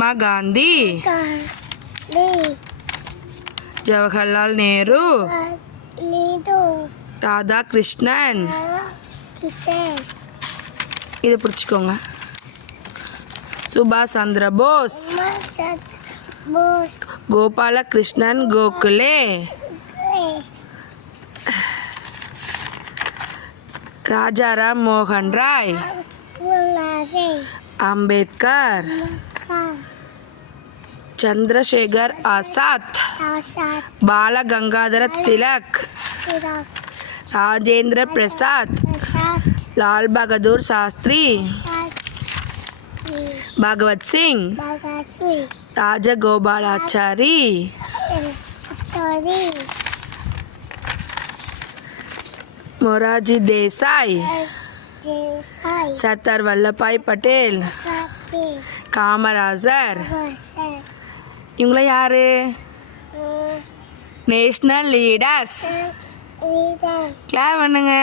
மகாத்மா காந்தி, ஜவஹர்லால் நேரு, ராதாகிருஷ்ணன். இதை பிடிச்சிக்கோங்க. சுபாஷ் சந்திர போஸ், கோபாலகிருஷ்ணன் கோகுலே, ராஜாராம் மோகன் ராய், அம்பேத்கர், சந்திரசேகர் ஆசாத், பாலகங்காதர திலக், ராஜேந்திர பிரசாத், லால் பகதூர் சாஸ்திரி, பகவத் சிங், ராஜகோபாலாச்சாரி, மொரார்ஜி தேசாய், சர்தார் வல்லபாய் பட்டேல், காமராஜர். இவங்கள யாரு? National leaders. கிளாப் பண்ணுங்க.